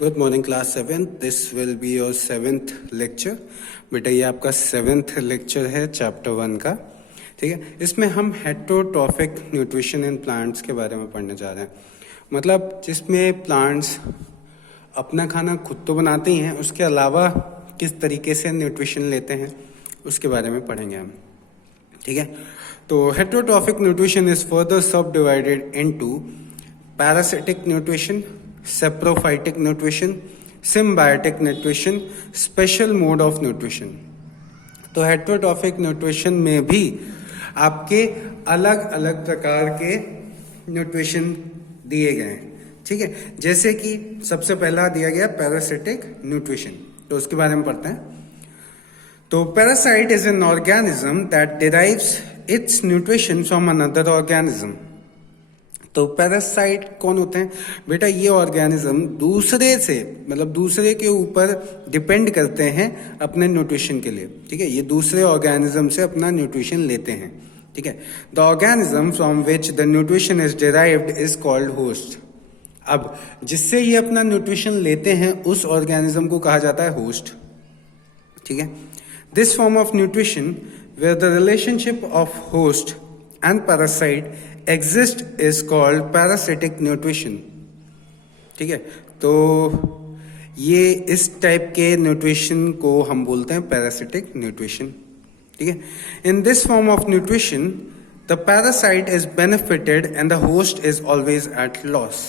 Good morning class 7th। This will be your 7th lecture. बेटा ये आपका 7th lecture है चैप्टर 1 का। ठीक है, इसमें हम हेटेरोट्रॉफिक न्यूट्रिशन इन प्लांट्स के बारे में पढ़ने जा रहे हैं। मतलब जिसमें प्लांट्स अपना खाना खुद तो बनाते ही हैं, उसके अलावा किस तरीके से न्यूट्रिशन लेते हैं उसके बारे में पढ़ेंगे हम। ठीक है, तो हेटेरोट्रॉफिक न्यूट्रिशन इज फर्दर सब divided into parasitic nutrition, saprophytic nutrition, symbiotic nutrition, special mode of nutrition। तो हेटेरोट्रॉफिक न्यूट्रिशन में भी आपके अलग अलग प्रकार के न्यूट्रिशन दिए गए हैं। ठीक है, जैसे कि सबसे पहला दिया गया पैरासिटिक न्यूट्रिशन, तो उसके बारे में पढ़ते हैं। तो parasite is an organism that derives it's nutrition from another organism. तो पैरासाइट कौन होते हैं बेटा? ये ऑर्गेनिज्म दूसरे से मतलब दूसरे के ऊपर डिपेंड करते हैं अपने न्यूट्रिशन के लिए। ठीक है, ये दूसरे ऑर्गेनिज्म से अपना न्यूट्रिशन लेते हैं। ठीक है, the organism from which the nutrition is derived is called host. अब जिससे ये अपना न्यूट्रिशन लेते हैं उस ऑर्गेनिज्म को कहा जाता है होस्ट। ठीक है, this form of nutrition where the relationship of host and parasite exist is called parasitic nutrition। ठीक है, तो ये इस टाइप के न्यूट्रिशन को हम बोलते हैं पैरासिटिक न्यूट्रिशन। ठीक है, in this form of nutrition the parasite is benefited and the host is always at loss.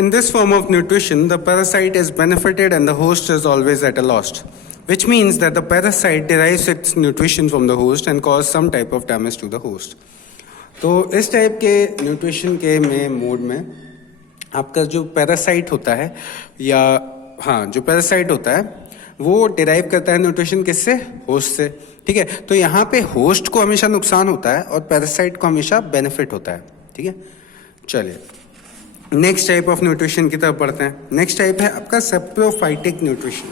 In this form of nutrition, the parasite is benefited and the host is always at a loss, which means that the parasite derives its nutrition from the host and cause some type of damage to the host। तो इस type के nutrition के mode में आपका जो parasite होता है जो पैरासाइट होता है वो डिराइव करता है न्यूट्रिशन किससे? होस्ट से। ठीक है, तो यहाँ पे होस्ट को हमेशा नुकसान होता है और पैरासाइट को हमेशा बेनिफिट होता है। ठीक है, चलिए नेक्स्ट टाइप ऑफ न्यूट्रिशन की तरफ बढ़ते हैं। नेक्स्ट टाइप है आपका सेप्रोफाइटिक न्यूट्रिशन।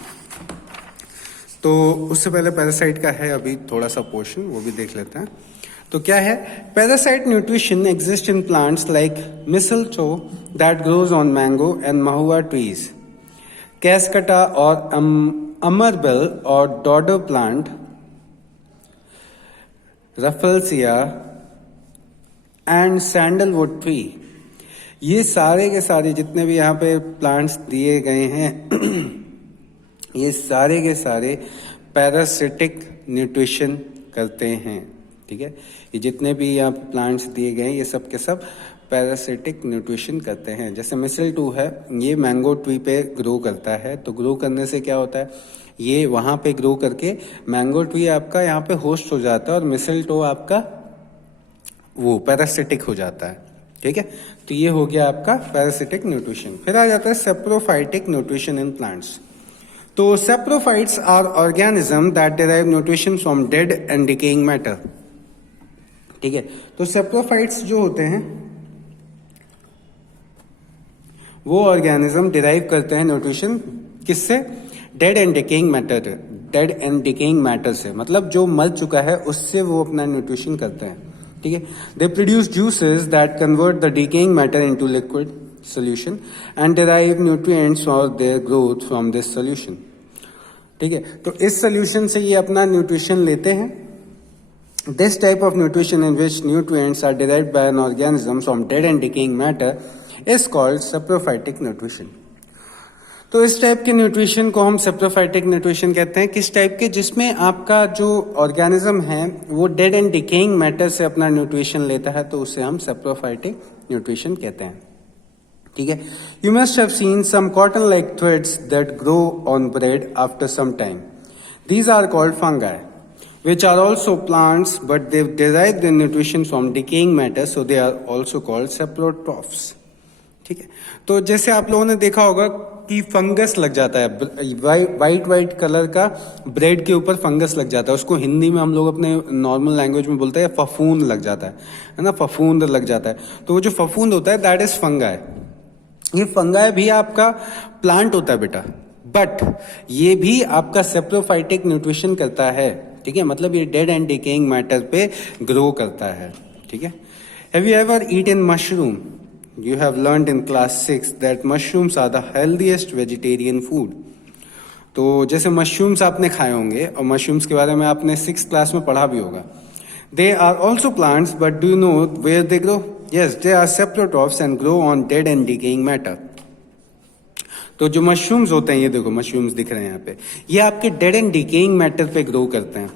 तो उससे पहले पैरासाइट का है अभी थोड़ा सा पोर्शन, वो भी देख लेते हैं। तो क्या है? Parasite nutrition exist in plants like mistletoe that grows on mango and mahua trees, cuscuta और अमरबेल और dodder plant, rafflesia and sandalwood tree. ये सारे के सारे जितने भी यहाँ पे प्लांट्स दिए गए हैं ये सारे के सारे पैरासिटिक न्यूट्रिशन करते हैं। ठीक है, ये जितने भी यहाँ पे प्लांट्स दिए गए हैं ये सब के सब पैरासिटिक न्यूट्रिशन करते हैं। जैसे मिसलटू है, ये मैंगो ट्री पे ग्रो करता है, तो ग्रो करने से क्या होता है, ये वहाँ पे ग्रो करके मैंगो ट्री आपका यहाँ पे होस्ट हो जाता है और मिसलटू आपका वो पैरासिटिक हो जाता है। ठीक है, तो ये हो गया आपका पैरासिटिक न्यूट्रिशन। फिर आ जाता है सेप्रोफाइटिक न्यूट्रिशन इन प्लांट्स। तो saprophytes are organism that derive nutrition from dead and decaying matter. ठीक है, तो सेप्रोफाइट्स जो होते हैं वो ऑर्गेनिज्म डिराइव करते हैं न्यूट्रिशन किससे? Dead and decaying matter. Dead and decaying matter से, मतलब जो मर चुका है उससे वो अपना न्यूट्रिशन करते हैं। ठीक है, they produce juices that convert the decaying matter into liquid solution and derive nutrients for their growth from this solution. ठीक है, तो इस सॉल्यूशन से ये अपना न्यूट्रिशन लेते हैं। This type of nutrition in which nutrients are derived by an organism from dead and decaying matter is called saprophytic nutrition. तो इस टाइप के न्यूट्रिशन को हम सेप्रोफाइटिक न्यूट्रिशन कहते हैं। किस टाइप के? जिसमें आपका जो ऑर्गेनिज्म है वो डेड एंड डिकेइंग मैटर से अपना न्यूट्रिशन लेता है, तो उसे हम सेप्रोफाइटिक न्यूट्रिशन कहते हैं। ठीक है, you must have seen some cotton like threads that grow on bread after some time. These are called fungi which are also plants but they derive their nutrition from decaying matter, so they are also called saprotrophs। ठीक है, तो जैसे आप लोगों ने देखा होगा कि फंगस लग जाता है, वाइट कलर का ब्रेड के ऊपर फंगस लग जाता है, उसको हिंदी में हम लोग अपने नॉर्मल लैंग्वेज में बोलते हैं फफूंद लग जाता है ना, फफूंद लग जाता है। तो वो जो फफूंद होता है दैट इज फंगाई। ये फंगाई भी आपका प्लांट होता है बेटा, बट ये भी आपका सेप्रोफाइटिक न्यूट्रिशन करता है। ठीक है, मतलब ये डेड एंड डिकेइंग मैटर पे ग्रो करता है। ठीक है, have you ever eaten mushroom? you have learned in class 6 that mushrooms are the healthiest vegetarian food. तो जैसे मशरूम्स आपने खाए होंगे और मशरूम्स के बारे में आपने 6th क्लास में पढ़ा भी होगा. They are also plants, but do you know where they grow? Yes, they are saprotrophs and grow on dead and decaying matter. तो जो मशरूम्स होते हैं, ये देखो मशरूम्स दिख रहे हैं यहाँ पे, ये आपके डेड एंड डिकेइंग मैटर पे ग्रो करते हैं.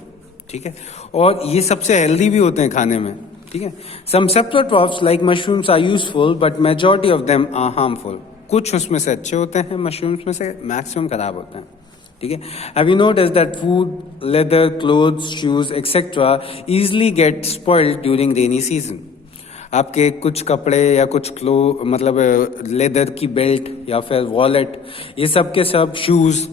ठीक है, और ये सबसे हेल्दी भी होते हैं खाने में. ठीक है, सम saprotrophs like mushrooms are useful, but majority of them are harmful. कुछ उसमें से अच्छे होते हैं मशरूम्स में से, मैक्सिमम खराब होते हैं. ठीक है, have you noticed that food, leather, clothes, shoes, etc. easily get spoiled during rainy season? आपके कुछ कपड़े या कुछ मतलब लेदर की बेल्ट या फिर वॉलेट, ये सब के सब शूज,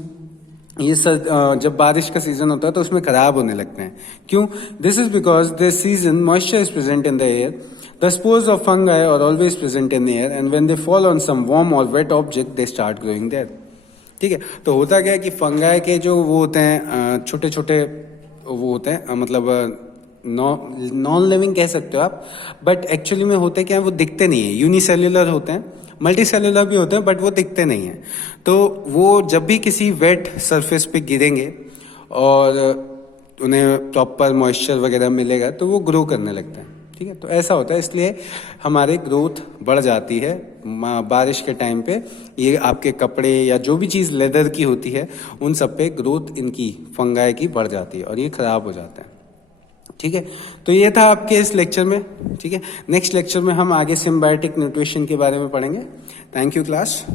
ये सब जब बारिश का सीजन होता है तो उसमें खराब होने लगते हैं. क्यों? This is because this season moisture is present in the air. The spores of fungi are always present in the air and when they fall on some warm और wet object they start growing there. ठीक है, तो होता क्या है कि fungi के जो वो होते हैं छोटे छोटे वो होते हैं, मतलब नॉन लिविंग कह सकते हो आप, बट एक्चुअली में होते क्या है, वो दिखते नहीं है. यूनिसेल्युलर होते हैं, मल्टी सेल्युलर भी होते हैं, बट वो दिखते नहीं है. तो वो जब भी किसी वेट सरफेस पे गिरेंगे और उन्हें प्रॉपर मॉइस्चर वगैरह मिलेगा तो वो ग्रो करने लगते हैं. ठीक है, तो ऐसा होता है, इसलिए हमारी ग्रोथ बढ़ जाती है बारिश के टाइम पे. ये आपके कपड़े या जो भी चीज़ लेदर की होती है उन सब पे ग्रोथ इनकी फंगाई की बढ़ जाती है और ये खराब हो जाता है. ठीक है, तो ये था आपके इस लेक्चर में. ठीक है, नेक्स्ट लेक्चर में हम आगे सिम्बायोटिक न्यूट्रिशन के बारे में पढ़ेंगे. Thank you class.